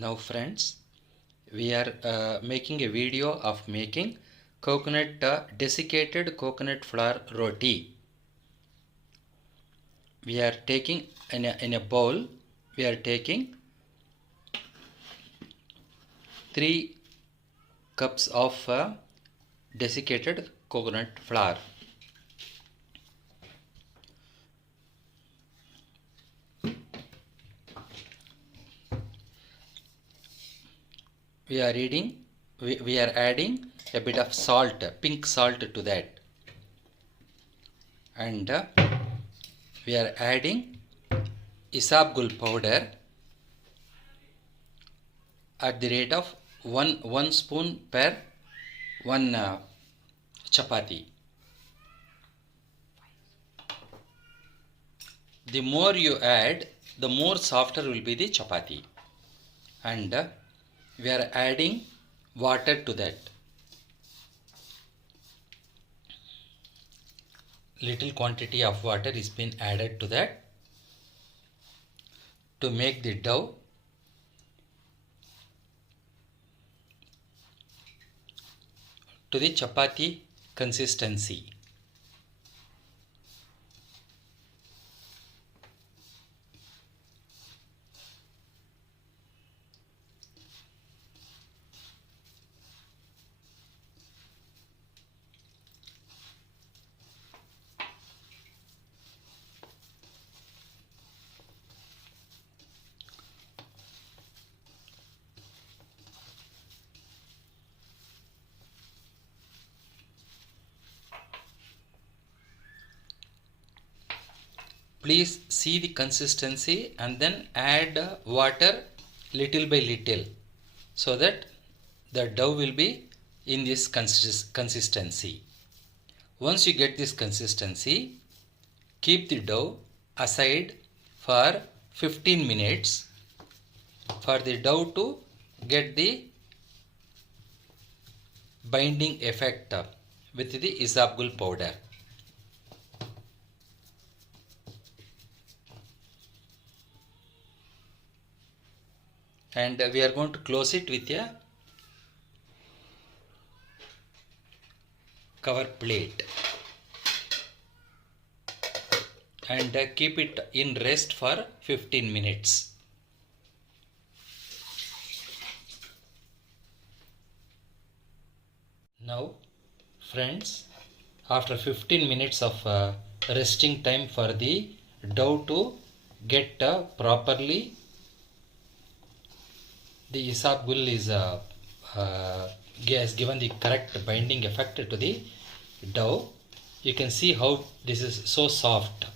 Now friends, we are making a video of making desiccated coconut flour roti. We are taking in a bowl, we are taking 3 cups of desiccated coconut flour. We are adding a bit of salt, pink salt to that, and we are adding isabgol powder at the rate of 1 spoon per 1 chapati. The more you add, the more softer will be the chapati, and we are adding water to that. Little quantity of water is been added to that to make the dough to the chapati consistency. Please see the consistency and then add water little by little so that the dough will be in this consistency. Once you get this consistency, keep the dough aside for 15 minutes for the dough to get the binding effect with the isabgol powder. And we are going to close it with a cover plate and keep it in rest for 15 minutes. Now friends, after 15 minutes of resting time for the dough to get properly, the isabgol has given the correct binding effect to the dough. You can see how this is so soft.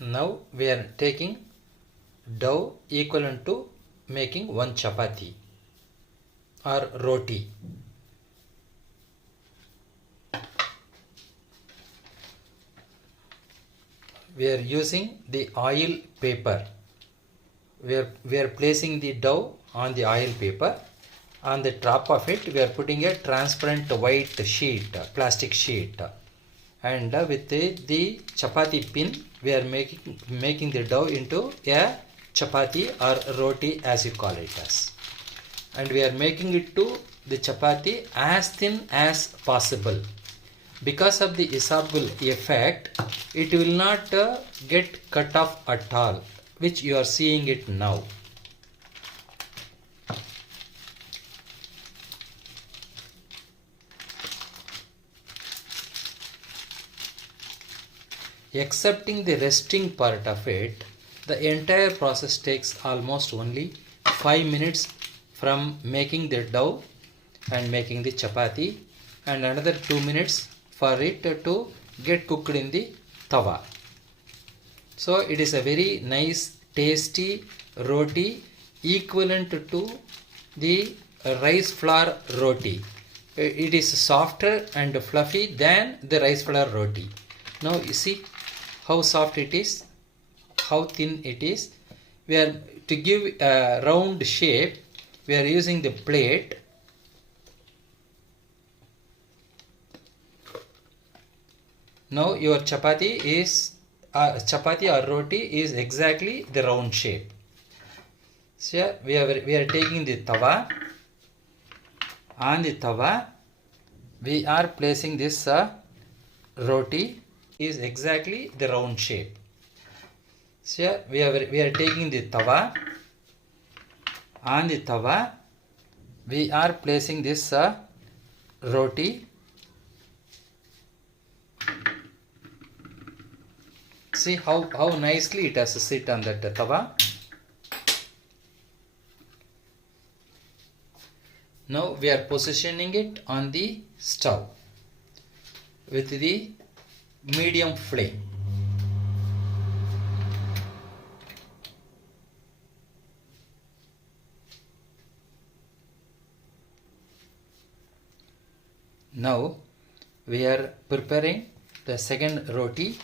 Now we are taking dough equivalent to making 1 chapati or roti. We are using the oil paper. We are placing the dough on the oil paper. On the top of it, we are putting a transparent white sheet, plastic sheet. And with the chapati pin, we are making the dough into a chapati or roti, as you call it as. And we are making it to the chapati as thin as possible. Because of the isabgol effect, it will not get cut off at all, which you are seeing it now. Excepting the resting part of it, the entire process takes almost only 5 minutes from making the dough and making the chapati, and another 2 minutes for it to get cooked in the tawa. So it is a very nice, tasty roti equivalent to the rice flour roti. It is softer and fluffy than the rice flour roti. Now you see how soft it is, how thin it is. We are to give a round shape, we are using the plate. Now your chapati or roti is exactly the round shape. So here we are taking the tawa. On the tawa we are placing this roti is exactly the round shape. So here we are taking the tawa. On the tawa we are placing this roti. See how nicely it has to sit on that tawa. Now we are positioning it on the stove with the medium flame. Now we are preparing the second roti.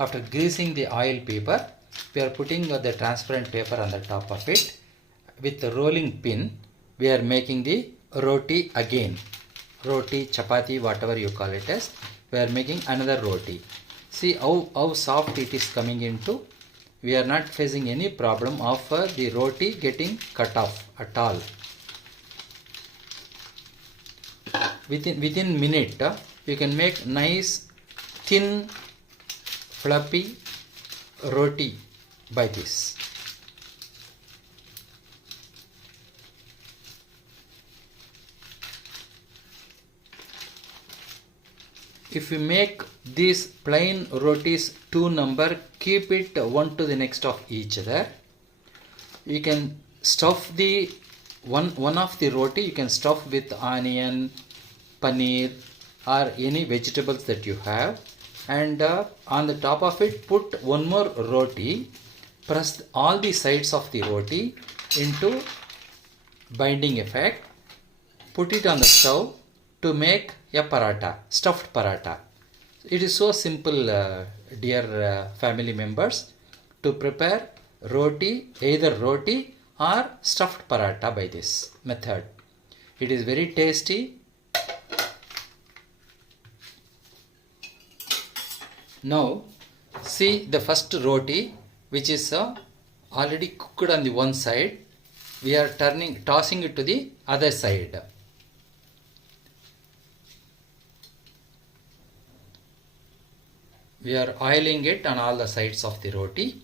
After greasing the oil paper, we are putting the transparent paper on the top of it. With the rolling pin, we are making the roti again. Roti, chapati, whatever you call it as. We are making another roti. See how soft it is coming into. We are not facing any problem of the roti getting cut off at all. Within minute, you can make nice thin fluffy roti by this. If you make these plain rotis 2 number, keep it one to the next of each other. You can stuff the one of the roti, you can stuff with onion, paneer or any vegetables that you have. And on the top of it put one more roti, press all the sides of the roti into binding effect, put it on the stove to make a paratha, stuffed paratha. It is so simple, dear family members, to prepare roti, either roti or stuffed paratha by this method. It is very tasty. Now see the first roti, which is already cooked on the one side. We are tossing it to the other side. We are oiling it on all the sides of the roti.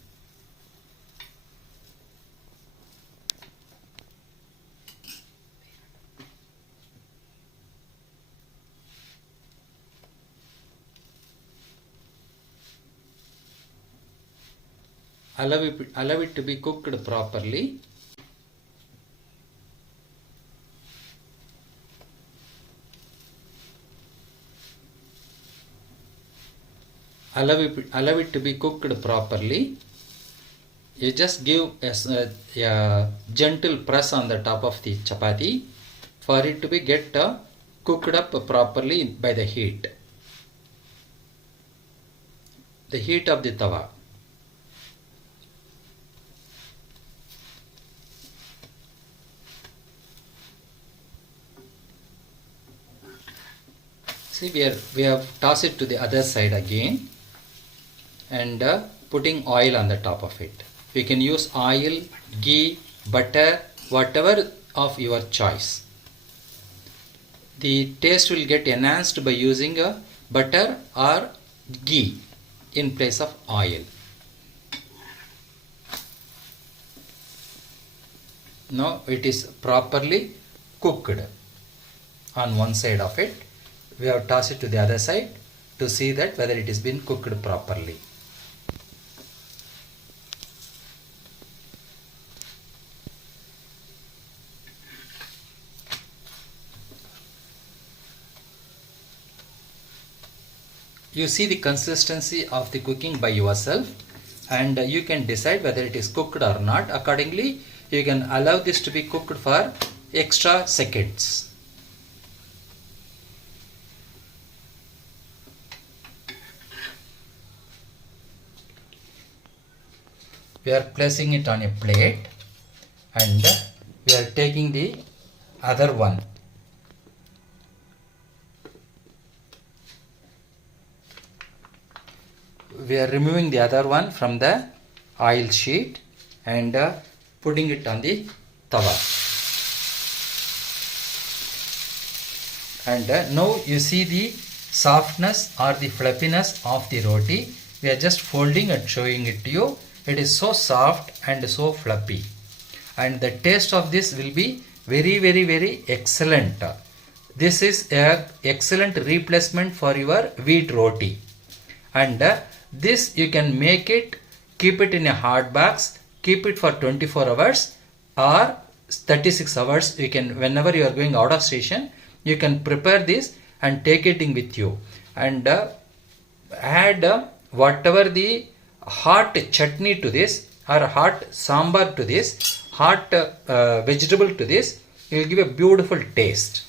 Allow it to be cooked properly. Allow it to be cooked properly. You just give a gentle press on the top of the chapati for it to be get cooked up properly by the heat. The heat of the tawa. See, we have tossed it to the other side again and putting oil on the top of it. You can use oil, ghee, butter, whatever of your choice. The taste will get enhanced by using butter or ghee in place of oil. Now it is properly cooked on one side of it. We have tossed it to the other side to see that whether it has been cooked properly. You see the consistency of the cooking by yourself. and you can decide whether it is cooked or not. Accordingly, you can allow this to be cooked for extra seconds. We are placing it on a plate and we are taking the other one. We are removing the other one from the oil sheet and putting it on the tawa. And now you see the softness or the fluffiness of the roti. We are just folding and showing it to you. It is so soft and so fluffy, and the taste of this will be very excellent. This is an excellent replacement for your wheat roti, and this you can make it, keep it in a hot box, keep it for 24 hours or 36 hours. You can, whenever you are going out of station, you can prepare this and take it in with you, and add whatever the hot chutney to this or hot sambar to this, hot vegetable to this. It will give a beautiful taste.